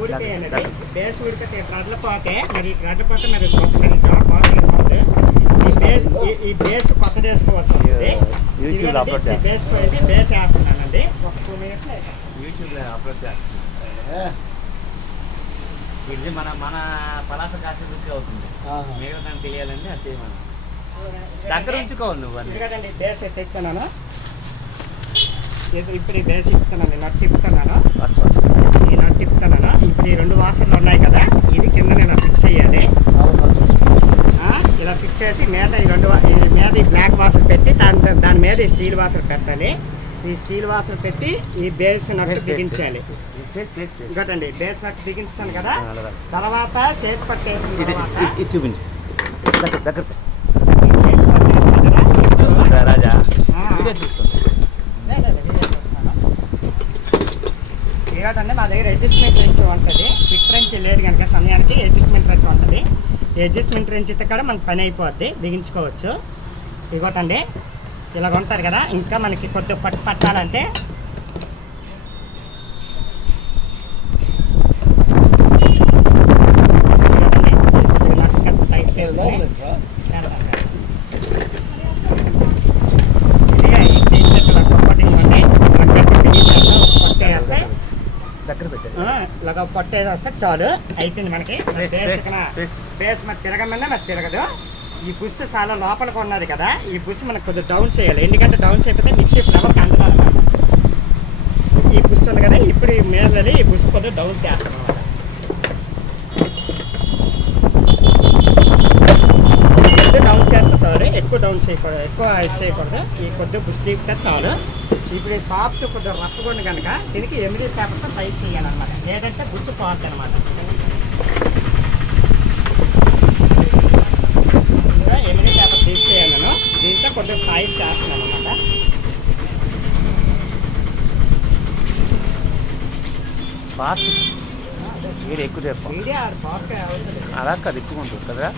ఊడిపోయాయి base ఊడిపోతే గడ్డపోతే మరి గడ్డపోతే మరి ఒకసారి జాబ్ బాగుంటుంది. ఈ బేస్ కొత్త వేసుకోవాల్సి వస్తుంది. బేస్ పోయింది, బేస్ వేస్తున్నానండి. ఒక 2 minutes యూట్యూబ్లో అప్లోడ్ చేస్తున్నాను. ఇది మన పలాస కాసేపు అవుతుంది. మీరు దాన్ని తెలియాలండి అది చేయమని దగ్గర ఉంచుకోవాలి నువ్వు అని కదండి. బేస్ తెచ్చాను, ఇప్పుడు ఈ బేస్ ఇప్పుతున్నాను, నట్టు ఇప్పుతున్నాను, ఈ నట్టు ఇప్పుతున్నాను. ఇప్పుడు ఈ 2 వాసర్లు ఉన్నాయి కదా, ఇది కింద నేను ఫిక్స్ చేయాలి. ఇలా ఫిక్స్ చేసి మీద ఈ మీద ఈ బ్లాక్ వాసర్ పెట్టి దాని మీద ఈ స్టీల్ వాసర్ పెట్టాలి. ఈ స్టీల్ వాసర్ పెట్టి ఈ బేస్ నట్టు బిగించాలి. ఇంకోటండి, బేస్ నట్టు బిగించాను కదా, తర్వాత చేతి పట్టేసిన తర్వాత చూపించు రాజా ఇవ్వటండి. మా దగ్గర అడ్జస్ట్మెంట్ రెంచ్ ఉంటుంది. ఫిట్ రెంచ్ లేదు కనుక సమయానికి అడ్జస్ట్మెంట్ రెంచ్ ఉంటుంది. ఈ అడ్జస్ట్మెంట్ రెంచ్ ఇస్తే కూడా మనకి పని అయిపోద్ది, బిగించుకోవచ్చు. ఇవ్వటండి ఇలాగ ఉంటుంది కదా. ఇంకా మనకి కొద్దిగా పట్టాలంటే టైట్ చేసుకొని సపోర్టింగ్ ఉండి పట్టేస్తే ఇలాగ పట్టేస్తే చాలు, అయిపోయింది మనకి. బేస్ మరి తిరగమన్నా మరి తిరగదు. ఈ బుస్ చాలా లోపలికి ఉన్నది కదా, ఈ బుస్ మనకు కొద్దిగా డౌన్ చేయాలి. ఎందుకంటే డౌన్ చేయకపోతే మిక్సీ ఫ్లవర్కి అందదన్నమాట. ఈ బుస్ ఉంది కదా, ఇప్పుడు ఈ మేళ్ళని ఈ బుస్ కొద్దిగా డౌన్ చేస్తాం అన్నమాట. డౌన్ చేస్తా సారీ, ఎక్కువ డౌన్ చేయకూడదు, ఎక్కువ ఇది చేయకూడదు. ఈ కొద్దిగా బుస్ తీపితే చాలు. ఇప్పుడు ఈ సాఫ్ట్ కొద్దిగా రఫ్గా ఉంది కనుక దీనికి ఎమిలీ పేపర్తో టైట్ చేయాలన్నమాట, లేదంటే బుస్ పోద్ది అనమాట. ఎమిలీ పేపర్ తీసేయాలి నేను, దీంట్లో కొద్దిగా టైట్ చేస్తున్నాను అనమాట. ఎక్కువ అలా కాదు, ఎక్కువ ఉంటుంది కదా.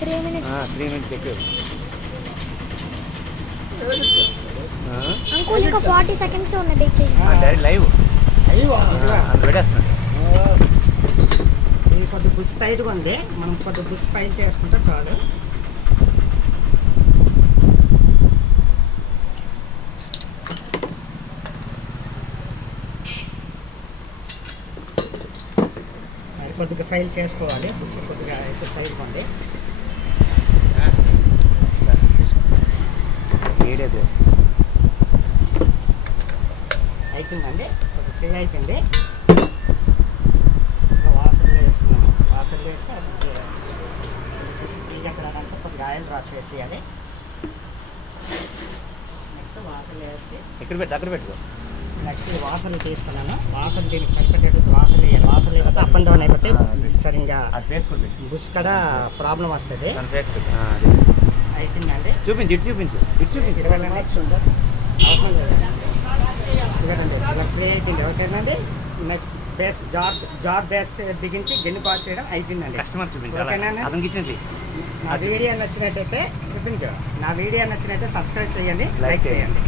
3 minutes ఎక్కువ. అంకుల్ ఇంకా 40 seconds ఉన్నది లైవ్ ఇది కొద్దిగా బుష్ టైట్గా ఉంది, మనం కొద్దిగా బుష్ పైన చేసుకుంటే చాలు. అది కొద్దిగా ఫైల్ చేసుకోవాలి. బుష్ కొద్దిగా ఎక్కువ సైడ్గా ఉంది. అయిపోయిందండి, కొద్దిగా ఫ్రీ అయిపోయింది. వాసర్లో వేస్తున్నాము. వాసర్లో వేస్తే అది ఫ్రీగా ఎక్కడాలంటే కొద్దిగా ఆయిల్ డ్రా చేసేయాలి. నెక్స్ట్ వాసర్లో వేస్తే అక్కడ పెట్టుకో. నెక్స్ట్ వాసర్లు తీసుకున్నాను. వాసర్ దీనికి సరిపెట్టేటట్టు వాసర్లు వేయాలి. వాసర్లు లేకపోతే అప్ అండ్ డౌన్ అయిపోతే సరిగ్గా బుష్ కూడా ప్రాబ్లం వస్తుంది. అయిపోయిందండి. చూపించు 20 minutes ఉంటుంది, అవసరం లేదండి. ఇదండి ఇలా ఫ్రీ అయిపోయింది. ఓకేనండి. నెక్స్ట్ బేస్ జాబ్ బేస్ బిగించి గిన్నె పాస్ చేయడం అయిపోయిందండి. నా వీడియో నచ్చినట్టయితే సబ్స్క్రైబ్ చేయండి, లైక్ చేయండి.